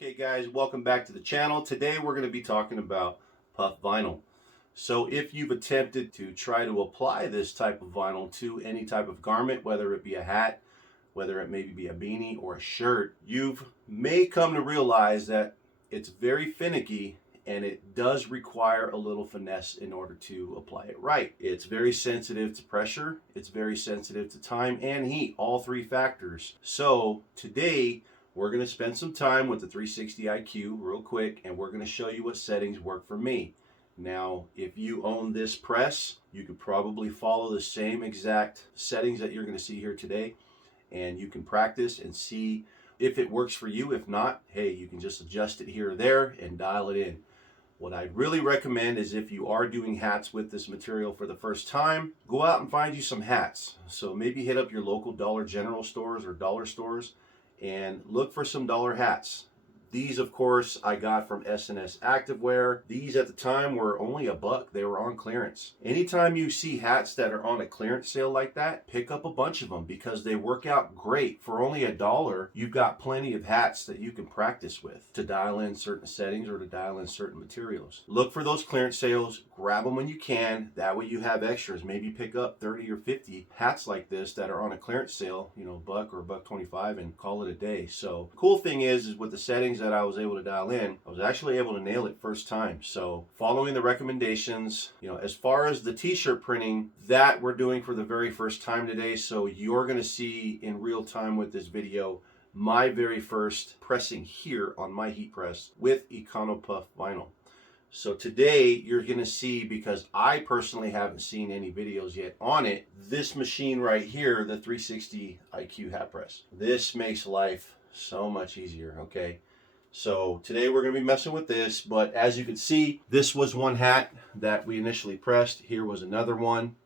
Okay guys, welcome back to the channel. Today we're going to be talking about puff vinyl. So if you've attempted to try to apply this type of vinyl to any type of garment, whether it be a hat, whether it maybe be a beanie or a shirt, you may come to realize that it's very finicky and it does require a little finesse in order to apply it right. It's very sensitive to pressure, it's very sensitive to time and heat, all three factors. So today we're going to spend some time with the 360 IQ real quick, and we're going to show you what settings work for me. Now, if you own this press, you could probably follow the same exact settings that you're going to see here today, and you can practice and see if it works for you. If not, hey, you can just adjust it here or there and dial it in. What I'd really recommend is if you are doing hats with this material for the first time, go out and find you some hats. So maybe hit up your local Dollar General stores or dollar stores and look for some dollar hats. These, of course, I got from S&S Activewear. These at the time were only $1. They were on clearance. Anytime you see hats that are on a clearance sale like that, pick up a bunch of them because they work out great. For only $1, you've got plenty of hats that you can practice with to dial in certain settings or to dial in certain materials. Look for those clearance sales, grab them when you can. That way you have extras. Maybe pick up 30 or 50 hats like this that are on a clearance sale, you know, $1 or $1.25 and call it a day. So cool thing is with the settings that I was able to dial in, I was actually able to nail it first time. So following the recommendations, you know, as far as the t-shirt printing, that we're doing for the very first time today. So you're going to see in real time with this video my very first pressing here on my heat press with ECONO puff vinyl. So today you're going to see, because I personally haven't seen any videos yet on it, this machine right here, the 360 IQ hat press. This makes life so much easier, okay? So today we're going to be messing with this, but as you can see, this was one hat that we initially pressed. Here was another one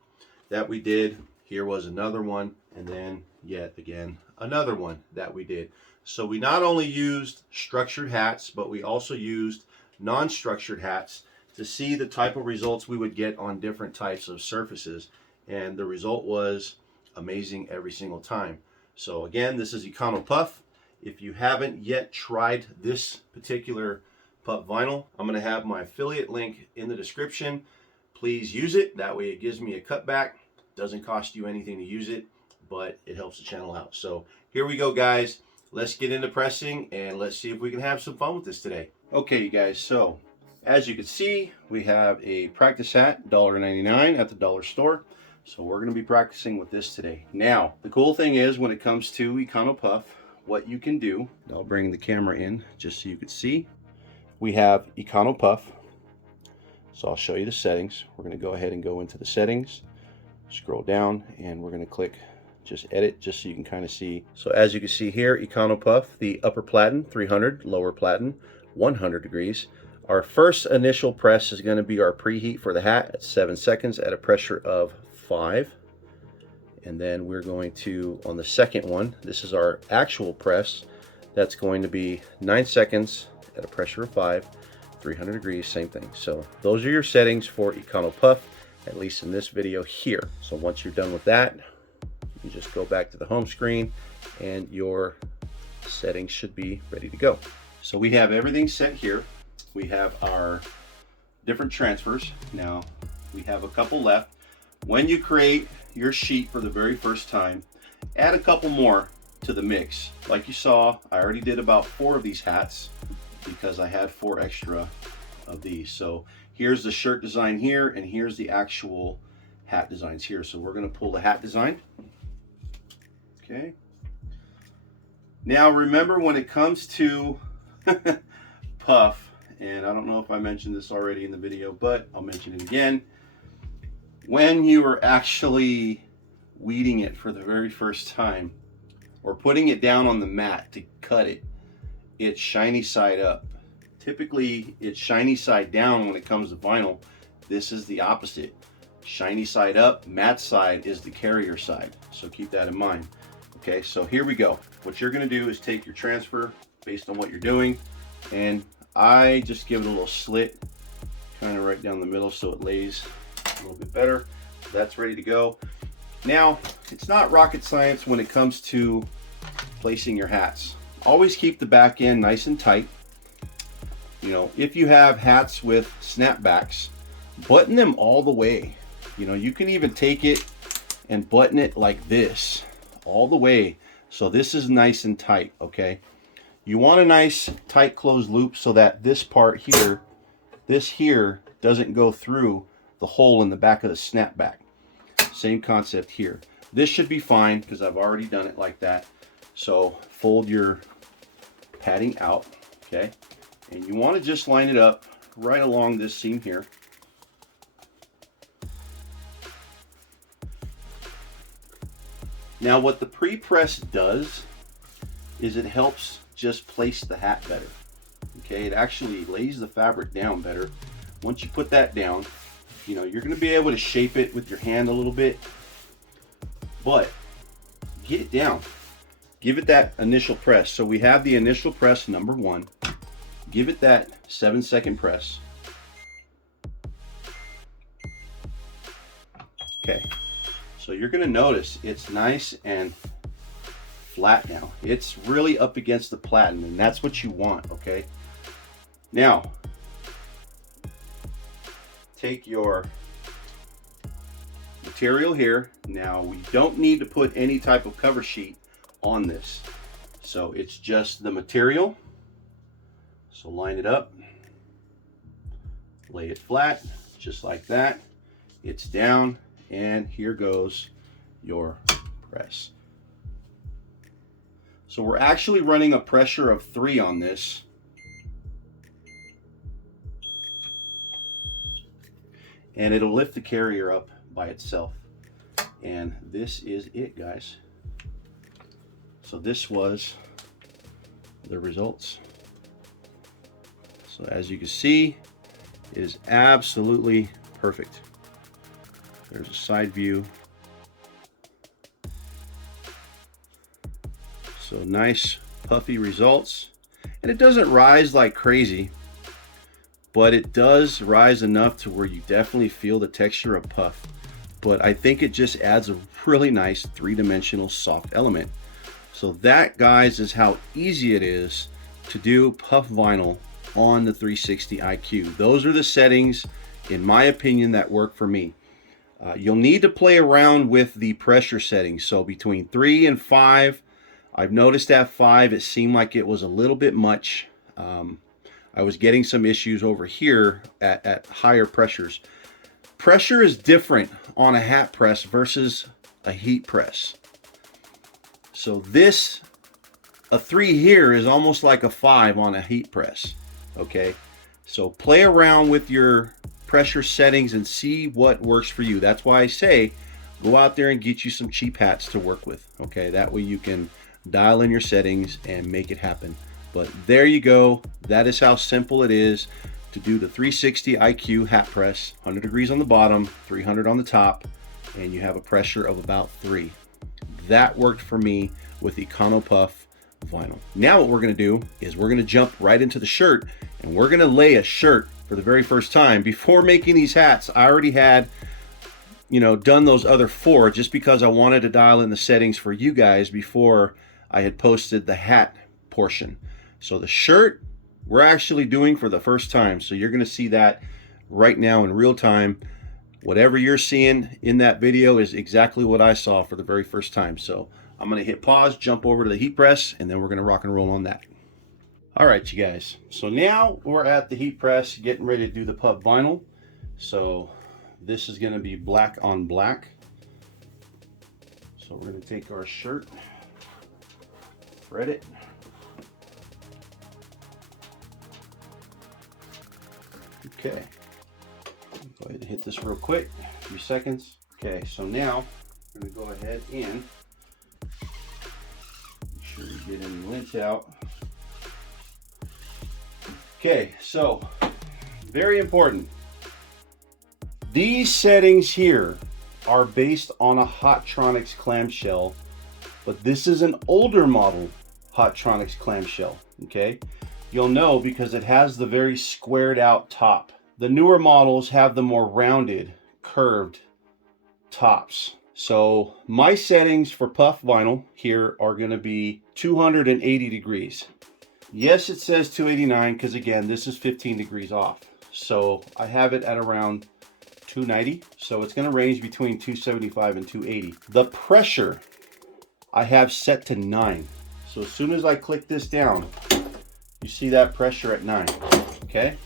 that we did. Here was another one, and then yet again another one that we did. So we not only used structured hats, but we also used non-structured hats to see the type of results we would get on different types of surfaces, and the result was amazing every single time. So again, this is ECONO puff. If you haven't yet tried this particular puff vinyl, I'm going to have my affiliate link in the description. Please use it. That way it gives me a cutback. Doesn't cost you anything to use it, but it helps the channel out. So here we go, guys. Let's get into pressing and let's see if we can have some fun with this today. Okay, you guys, so as you can see, we have a practice hat, $1.99 at the dollar store. So we're going to be practicing with this today. Now, the cool thing is when it comes to ECONO puff, what you can do, I'll bring the camera in just so you can see. We have ECONO puff. So I'll show you the settings. We're going to go ahead and go into the settings, scroll down, and we're going to click just edit just so you can kind of see. So as you can see here, ECONO puff, the upper platen 300, lower platen 100 degrees. Our first initial press is going to be our preheat for the hat at 7 seconds at a pressure of 5. And then we're going to, on the second one, this is our actual press. That's going to be 9 seconds at a pressure of 5, 300 degrees, same thing. So those are your settings for ECONO puff, at least in this video here. So once you're done with that, you just go back to the home screen and your settings should be ready to go. So we have everything set here. We have our different transfers. Now we have a couple left. When you create your sheet for the very first time, add a couple more to the mix. Like you saw, I already did about 4 of these hats because I had 4 extra of these. So here's the shirt design here, and here's the actual hat designs here. So we're going to pull the hat design. Okay. Now remember, when it comes to puff, and I don't know if I mentioned this already in the video, but I'll mention it again. When you are actually weeding it for the very first time, or putting it down on the mat to cut it, it's shiny side up. Typically it's shiny side down when it comes to vinyl. This is the opposite. Shiny side up, matte side is the carrier side. So keep that in mind. Okay, so here we go. What you're gonna do is take your transfer based on what you're doing, and I just give it a little slit, kind of right down the middle so it lays a little bit better. That's ready to go. Now, it's not rocket science when it comes to placing your hats. Always keep the back end nice and tight. You know, if you have hats with snapbacks, button them all the way. You know, you can even take it and button it like this all the way, so this is nice and tight. Okay, you want a nice tight closed loop so that this part here, this here, doesn't go through the hole in the back of the snapback. Same concept here. This should be fine because I've already done it like that. So fold your padding out, okay, and you want to just line it up right along this seam here. Now what the pre-press does is it helps just place the hat better. Okay, it actually lays the fabric down better. Once you put that down, you know, you're going to be able to shape it with your hand a little bit, but get it down. Give it that initial press. So we have the initial press, number 1. Give it that 7-second press. Okay. So you're going to notice it's nice and flat now. It's really up against the platen, and that's what you want, okay? Now, take your material here. Now, we don't need to put any type of cover sheet on this. So it's just the material. So line it up, lay it flat, just like that. It's down. And here goes your press. So we're actually running a pressure of 3 on this. And it'll lift the carrier up by itself. And this is it, guys. So this was the results. So as you can see, it is absolutely perfect. There's a side view. So nice puffy results. And it doesn't rise like crazy, but it does rise enough to where you definitely feel the texture of puff. But I think it just adds a really nice 3-dimensional soft element. So that, guys, is how easy it is to do puff vinyl on the 360 IQ. Those are the settings, in my opinion, that work for me. You'll need to play around with the pressure settings. So between 3 and 5, I've noticed at 5 it seemed like it was a little bit much. I was getting some issues over here at higher pressures. Pressure is different on a hat press versus a heat press. So this, a 3 here is almost like a 5 on a heat press. Okay, so play around with your pressure settings and see what works for you. That's why I say go out there and get you some cheap hats to work with. Okay, that way you can dial in your settings and make it happen. But there you go. That is how simple it is to do the 360 IQ hat press. 100 degrees on the bottom, 300 on the top, and you have a pressure of about 3. That worked for me with Econo Puff vinyl. Now what we're going to do is we're going to jump right into the shirt, and we're going to lay a shirt for the very first time. Before making these hats, I already had, you know, done those other 4 just because I wanted to dial in the settings for you guys before I had posted the hat portion. So the shirt we're actually doing for the first time. So you're going to see that right now in real time. Whatever you're seeing in that video is exactly what I saw for the very first time. So I'm going to hit pause, jump over to the heat press, and then we're going to rock and roll on that. All right, you guys. So now we're at the heat press, getting ready to do the puff vinyl. So this is going to be black on black. So we're going to take our shirt, thread it. Okay. Go ahead and hit this real quick, a few seconds. Okay, so now I'm going to go ahead and make sure you get any lint out. Okay, so very important. These settings here are based on a Hotronix clamshell but this is an older model Hotronix clamshell, okay? You'll know because it has the very squared out top. The newer models have the more rounded, curved tops. So my settings for puff vinyl here are going to be 280 degrees. Yes, it says 289 because again, this is 15 degrees off. So I have it at around 290. So it's going to range between 275 and 280. The pressure I have set to 9. So as soon as I click this down, you see that pressure at 9. Okay.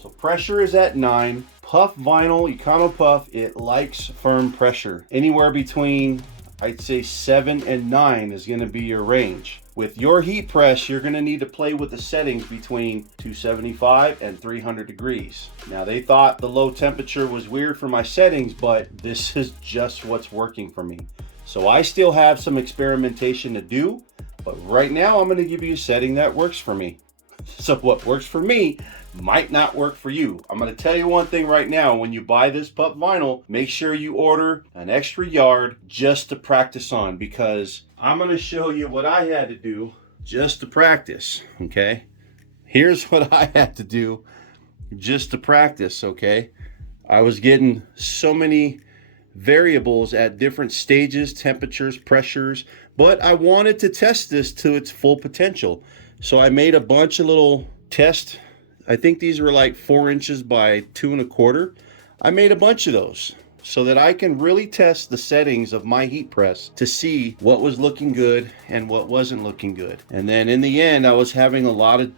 So pressure is at 9. Puff vinyl, Econo Puff, it likes firm pressure. Anywhere between, I'd say 7 and 9 is going to be your range. With your heat press, you're going to need to play with the settings between 275 and 300 degrees. Now they thought the low temperature was weird for my settings, but this is just what's working for me. So I still have some experimentation to do, but right now I'm going to give you a setting that works for me. So what works for me might not work for you. I'm going to tell you one thing right now. When you buy this puff vinyl, make sure you order an extra yard just to practice on, because I'm going to show you what I had to do just to practice. Okay, here's what I had to do just to practice. Okay, I was getting so many variables at different stages, temperatures, pressures, but I wanted to test this to its full potential. So I made a bunch of little tests. I think these were like 4 inches by 2 1/4. I made a bunch of those so that I can really test the settings of my heat press to see what was looking good and what wasn't looking good. And then in the end, I was having a lot of,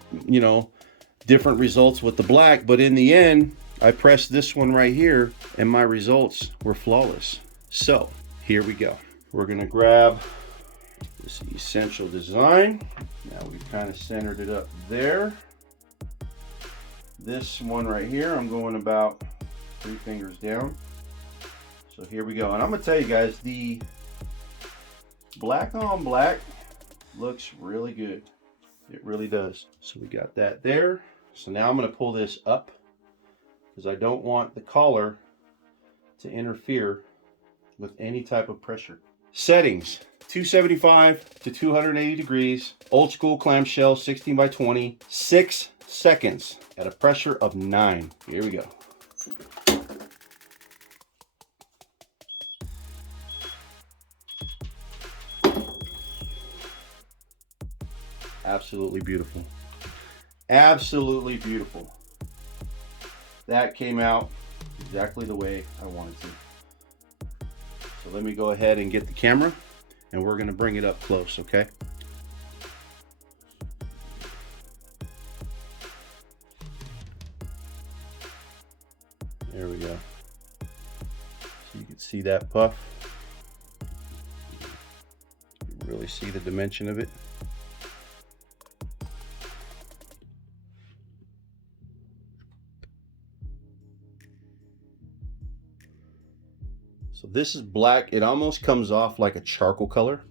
different results with the black, but in the end, I pressed this one right here and my results were flawless. So here we go. We're gonna grab this ESENTL design. Now we've kind of centered it up there. This one right here, I'm going about 3 fingers down. So here we go. And I'm gonna tell you guys, the black on black looks really good. It really does. So we got that there. So now I'm gonna pull this up because I don't want the collar to interfere with any type of pressure. Settings: 275 to 280 degrees, old school clamshell, 16 by 20, 6 seconds at a pressure of 9. Here we go. Absolutely beautiful. Absolutely beautiful. That came out exactly the way I wanted to. So let me go ahead and get the camera and we're going to bring it up close, okay? There we go. So you can see that puff. You can really see the dimension of it. So this is black. It almost comes off like a charcoal color,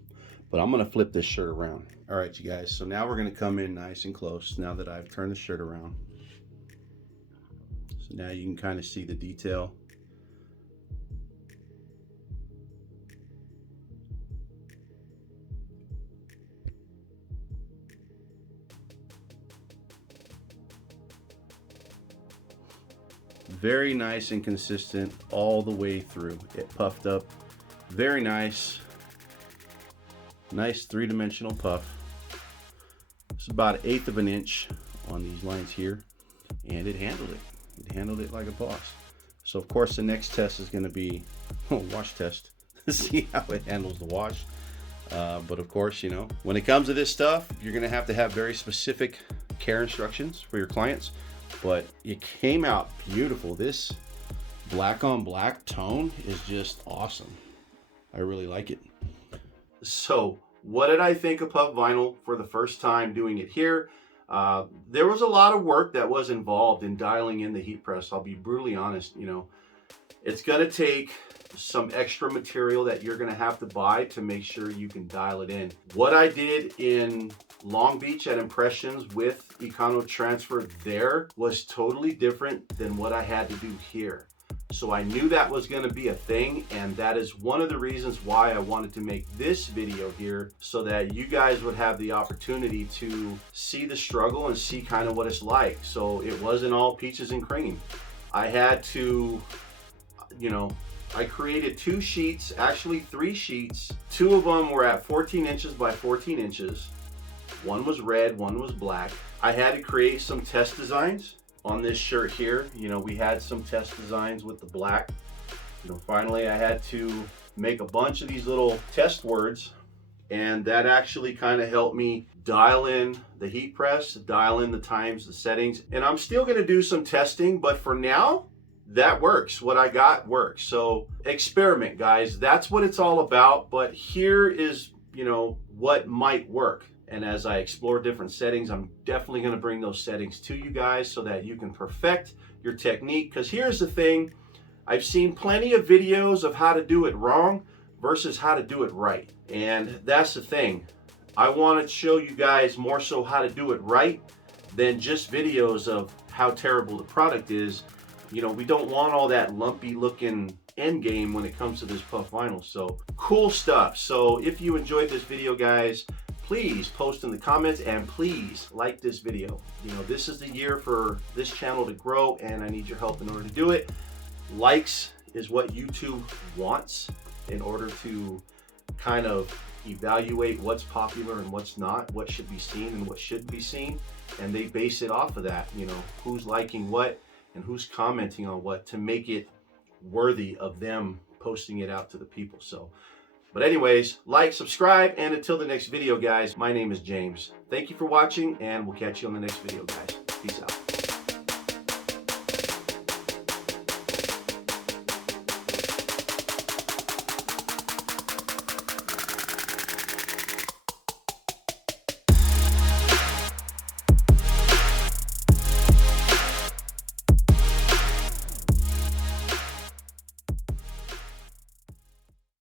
but I'm going to flip this shirt around. All right, you guys. So now we're going to come in nice and close now that I've turned the shirt around. So now you can kind of see the detail. Very nice and consistent all the way through. It puffed up very nice. Nice 3-dimensional puff. It's about 1/8 of an inch on these lines here, and it handled it. It handled it like a boss. So of course the next test is going to be a wash test to see how it handles the wash. But of course, when it comes to this stuff, you're going to have very specific care instructions for your clients. But it came out beautiful. This black on black tone is just awesome. I really like it. So what did I think of puff vinyl for the first time doing it here? There was a lot of work that was involved in dialing in the heat press. I'll be brutally honest. It's going to take some extra material that you're going to have to buy to make sure you can dial it in. What I did in Long Beach at Impressions with Econotransfer there was totally different than what I had to do here. So I knew that was going to be a thing, and that is one of the reasons why I wanted to make this video here, so that you guys would have the opportunity to see the struggle and see kind of what it's like. So it wasn't all peaches and cream. I had to, I created 2 sheets, actually 3 sheets. 2 of them were at 14 inches by 14 inches. One was red, one was black. I had to create some test designs on this shirt here. We had some test designs with the black. Finally I had to make a bunch of these little test words, and that actually kind of helped me dial in the heat press, dial in the times, the settings. And I'm still going to do some testing, but for now, that works. What I got works. So experiment, guys. That's what it's all about. But here is, what might work. And as I explore different settings, I'm definitely going to bring those settings to you guys so that you can perfect your technique. Because here's the thing, I've seen plenty of videos of how to do it wrong versus how to do it right. And that's the thing. I want to show you guys more so how to do it right than just videos of how terrible the product is. We don't want all that lumpy looking end game when it comes to this puff vinyl. So cool stuff. So if you enjoyed this video, guys, please post in the comments and please like this video. This is the year for this channel to grow, and I need your help in order to do it. Likes is what YouTube wants in order to kind of evaluate what's popular and what's not, what should be seen and what shouldn't be seen. And they base it off of that, who's liking what and who's commenting on what, to make it worthy of them posting it out to the people. But anyways, like, subscribe, and until the next video, guys, my name is James. Thank you for watching, and we'll catch you on the next video, guys. Peace out.